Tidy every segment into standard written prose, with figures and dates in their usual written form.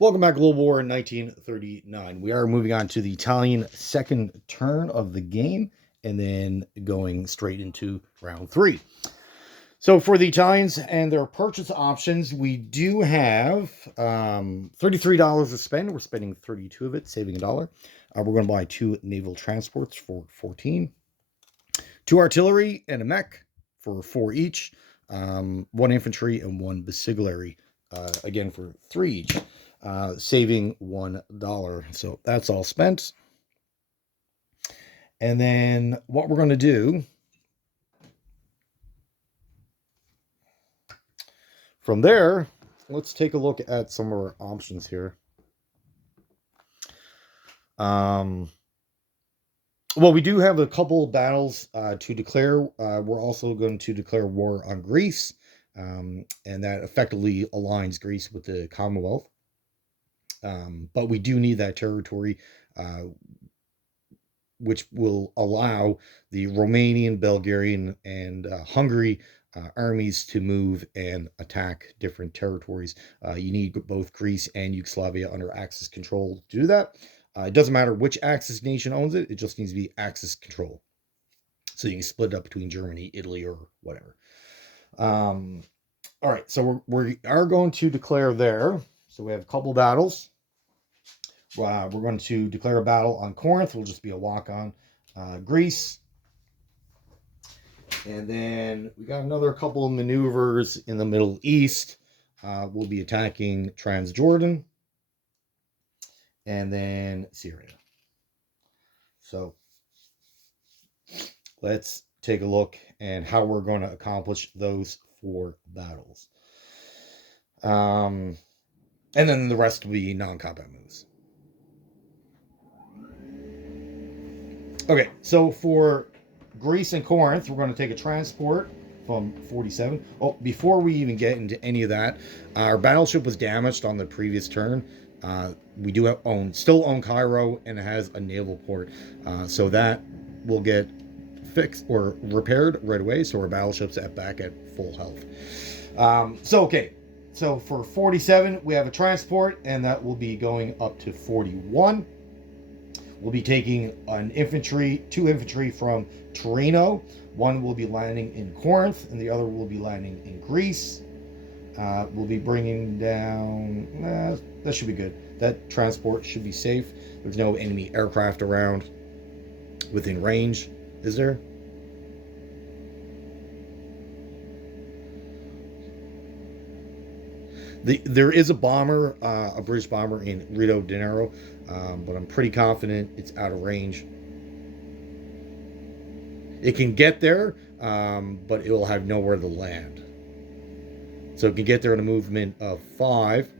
Welcome back, Global War in 1939. We are moving on to the Italian second turn of the game and then going straight into round three. So, for the Italians and their purchase options, we do have $33 to spend. We're spending 32 of it, saving a dollar. We're going to buy two naval transports for 14, two artillery and a mech for 4 each, one infantry and one basiglary, again for 3 each. Saving $1. So that's all spent. And then what we're going to do from there, let's take a look at some of our options here. Well, we do have a couple of battles to declare. We're also going to declare war on Greece, and that effectively aligns Greece with the Commonwealth. But we do need that territory, which will allow the Romanian, Bulgarian, and Hungary armies to move and attack different territories. You need both Greece and Yugoslavia under Axis control to do that. It doesn't matter which Axis nation owns it, it just needs to be Axis control. So you can split it up between Germany, Italy, or whatever. All right, so we are going to declare there. So we have a couple battles. We're going to declare a battle on Corinth. It'll just be a walk on Greece. And then we got another couple of maneuvers in the Middle East. We'll be attacking Transjordan and then Syria. So let's take a look and how we're going to accomplish those 4 battles. And then the rest will be non-combat moves. Okay, so for Greece and Corinth, we're going to take a transport from 47. Oh, before we even get into any of that, our battleship was damaged on the previous turn. We do still own Cairo, and it has a naval port, so that will get fixed or repaired right away. So our battleship's back at full health. So for 47, we have a transport, and that will be going up to 41. We'll be taking two infantry from Torino. One will be landing in Corinth, and the other will be landing in Greece. We'll be bringing down. That should be good. That transport should be safe. There's no enemy aircraft around within range, is there? There is a bomber, a British bomber in Rio de Janeiro, but I'm pretty confident it's out of range. It can get there, but it will have nowhere to land. So it can get there in a movement of 5,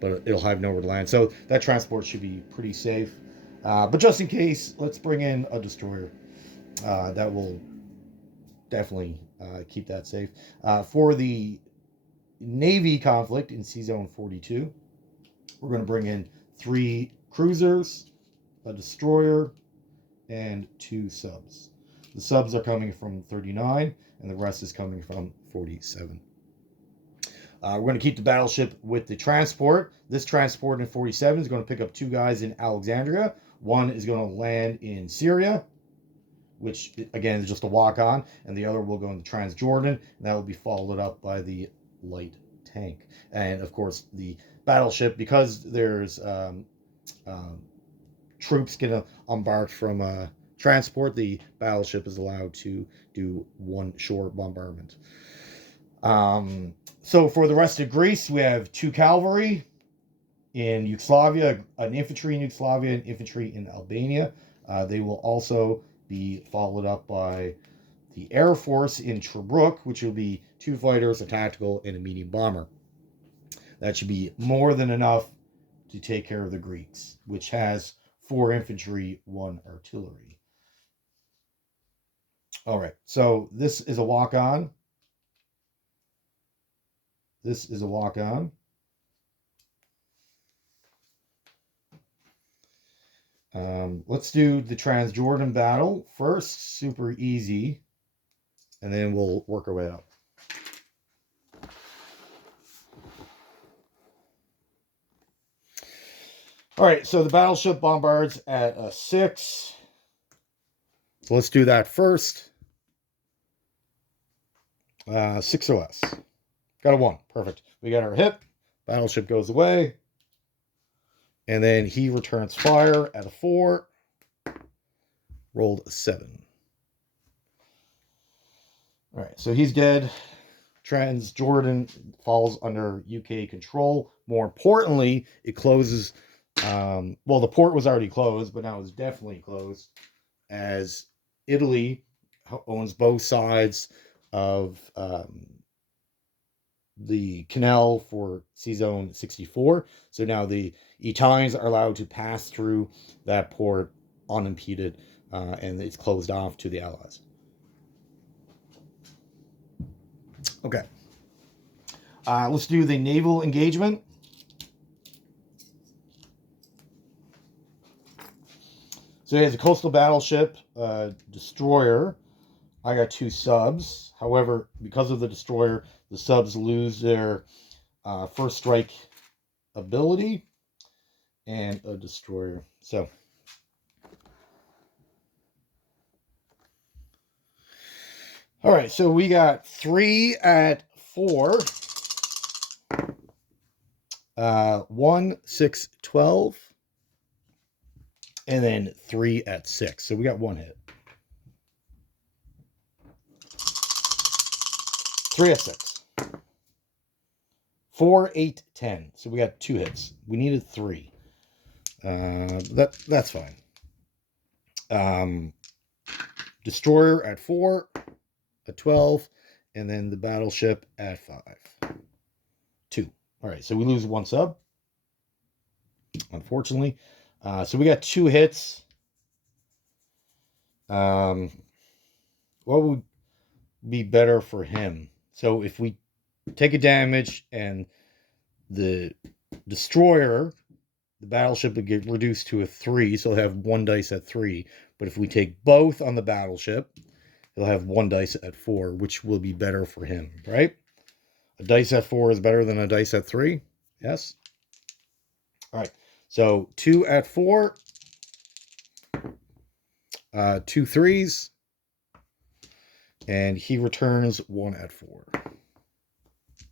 but it'll have nowhere to land. So that transport should be pretty safe. But just in case, let's bring in a destroyer. That will definitely keep that safe. For the Navy conflict in Sea Zone 42, we're going to bring in 3 cruisers, a destroyer, and 2 subs. The subs are coming from 39, and the rest is coming from 47. We're going to keep the battleship with the transport. This transport in 47 is going to pick up 2 guys in Alexandria. One is going to land in Syria, which again is just a walk on, and the other will go into Transjordan, and that will be followed up by the light tank. And of course, the battleship, because there's troops going to embark from transport, the battleship is allowed to do 1 shore bombardment. So for the rest of Greece, we have 2 cavalry in Yugoslavia, an infantry in Yugoslavia, and infantry in Albania. They will also be followed up by the Air Force in Tobruk, which will be 2 fighters, a tactical, and a medium bomber. That should be more than enough to take care of the Greeks, which has 4 infantry, 1 artillery. All right, so this is a walk-on. This is a walk-on. Let's do the Transjordan battle first, super easy, and then we'll work our way up. All right, so the battleship bombards at a 6. So let's do that first. 6 or less. Got a 1. Perfect. We got our hit. Battleship goes away. And then he returns fire at a 4. Rolled a 7. All right, so he's dead. Transjordan falls under UK control. More importantly, it closes. Well, the port was already closed, but now it's definitely closed as Italy owns both sides of the canal for Sea Zone 64. So now the Italians are allowed to pass through that port unimpeded, and it's closed off to the Allies. Okay. Let's do the naval engagement. So he has a coastal battleship, destroyer. I got 2 subs. However, because of the destroyer, the subs lose their first strike ability and a destroyer. So, all right. So we got 3 at 4. 1, 6, 12. And then 3 at 6. So we got 1 hit. 3 at 6. 4, 8, 10. So we got 2 hits. We needed 3. That's fine. Destroyer at 4, at 12, and then the battleship at 5. 2. All right, so we lose 1 sub, unfortunately. So we got 2 hits. What would be better for him? So if we take a damage and the destroyer, the battleship would get reduced to a 3, so he'll have 1 dice at 3. But if we take both on the battleship, he'll have 1 dice at 4, which will be better for him, right? A dice at 4 is better than a dice at 3. Yes? All right. So 2 at 4. 2 threes. And he returns 1 at 4.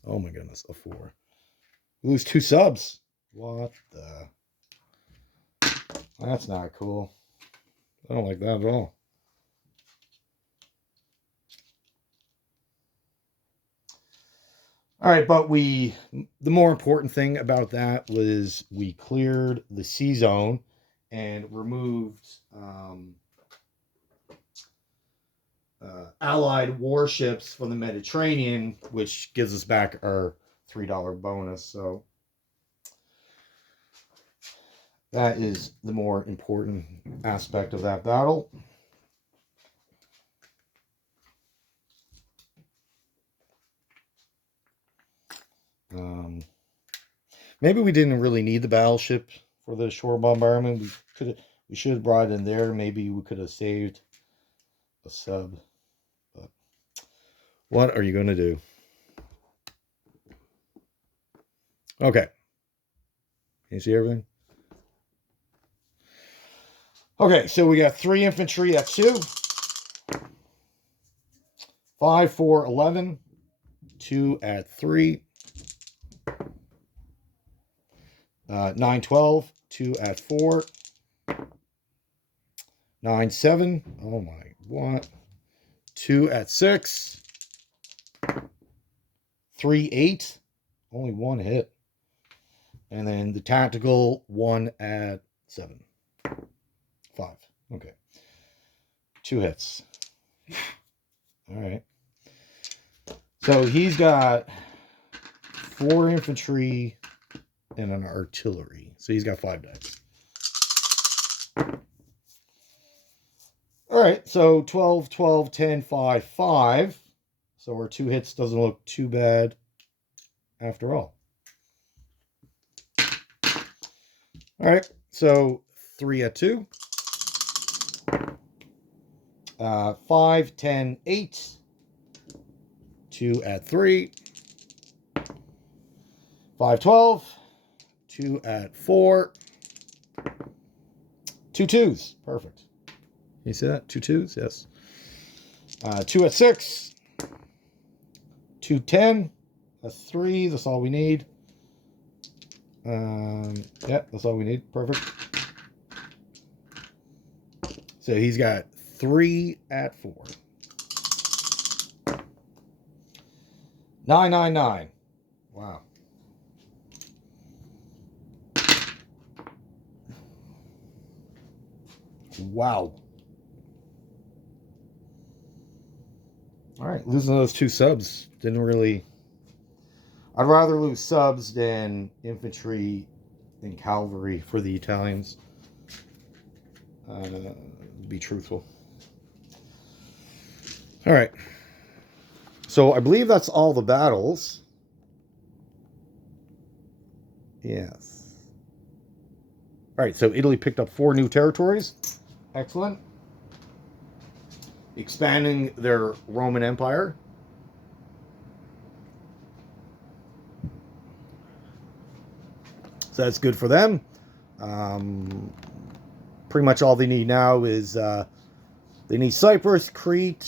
Oh my goodness, a 4. We lose 2 subs. What the? That's not cool. I don't like that at all. All right, but the more important thing about that was we cleared the sea zone and removed Allied warships from the Mediterranean, which gives us back our $3 bonus. So that is the more important aspect of that battle. Maybe we didn't really need the battleship for the shore bombardment. We should have brought it in there. Maybe we could have saved a sub. But what are you going to do? Okay. Can you see everything? Okay, so we got 3 infantry at 2. 5, 4, 11. 2 at 3. 9, 12. 2 at 4. 9, 7. Oh my, what? 2 at 6. 3, 8. Only 1 hit. And then the tactical 1 at 7. 5. Okay. 2 hits. All right. So he's got 4 infantry and an artillery. So he's got 5 dice. All right. So 12, 12, 10, 5, 5. So our 2 hits doesn't look too bad after all. All right. So 3 at 2. 5, 10, 8. 2 at 3. 5, 12. 2 at 4. 2 2s. Perfect. You see that? 2 2s? Yes. 2 at 6. 2 10. That's 3. That's all we need. Yeah, that's all we need. Perfect. So he's got 3 at 4. 999. Wow. Wow. All right, losing those 2 subs didn't really. I'd rather lose subs than infantry and cavalry for the Italians. To be truthful. All right. So I believe that's all the battles. Yes. All right, so Italy picked up 4 new territories. Excellent. Expanding their Roman Empire. So that's good for them. Pretty much all they need now is they need Cyprus, Crete,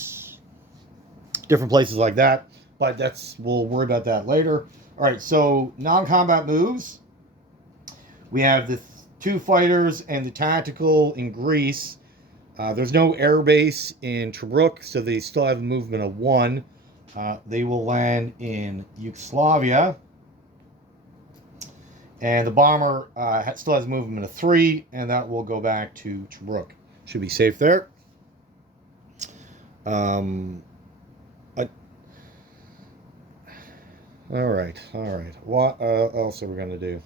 different places like that. But we'll worry about that later. All right, so non-combat moves. We have the 2 fighters and the tactical in Greece. There's no air base in Tobruk, so they still have a movement of 1. They will land in Yugoslavia. And the bomber still has a movement of 3, and that will go back to Tobruk. Should be safe there. All right. What else are we going to do?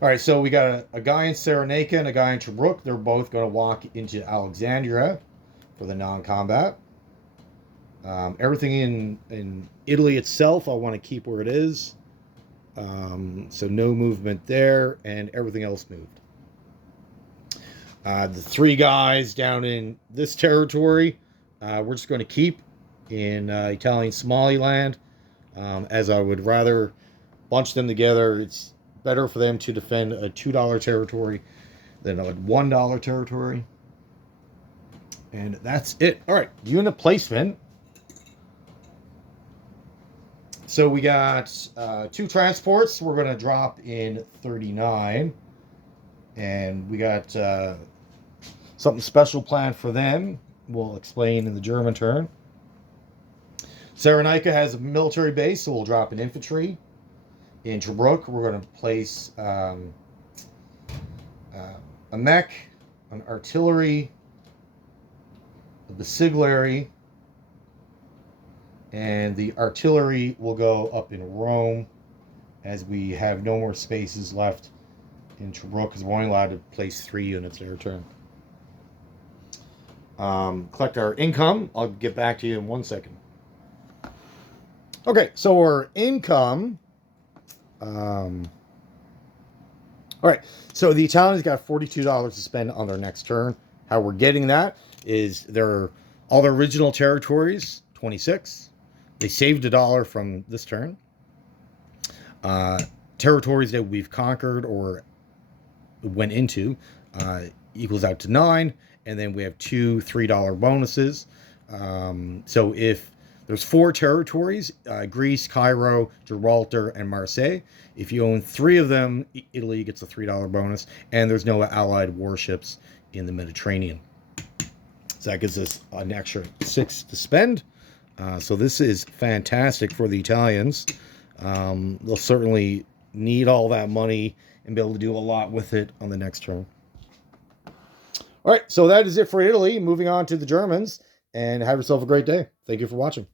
All right, so we got a guy in Cyrenaica and a guy in Tobruk. They're both going to walk into Alexandria for the non-combat. Everything in Italy itself, I want to keep where it is. So no movement there, and everything else moved. The 3 guys down in this territory, we're just going to keep in Italian Somaliland, as I would rather bunch them together. It's better for them to defend a $2 territory than a $1 territory. And that's it. All right, unit placement. So we got 2 transports. We're going to drop in 39. And we got something special planned for them. We'll explain in the German turn. Cyrenaica has a military base, so we'll drop an infantry. In Tobruk, we're going to place a mech, an artillery, a basiglary, and the artillery will go up in Rome, as we have no more spaces left in Tobruk, because we're only allowed to place 3 units at a turn. Collect our income. I'll get back to you in 1 second. Okay, so our income. All right, so the Italians got $42 to spend on their next turn. How we're getting that is all their original territories, 26. They saved $1 from this turn. Territories that we've conquered or went into equals out to 9, and then we have 2 $3 bonuses. So if there's 4 territories, Greece, Cairo, Gibraltar, and Marseille. If you own 3 of them, Italy gets a $3 bonus, and there's no allied warships in the Mediterranean. So that gives us an extra 6 to spend. So this is fantastic for the Italians. They'll certainly need all that money and be able to do a lot with it on the next turn. All right, so that is it for Italy. Moving on to the Germans, and have yourself a great day. Thank you for watching.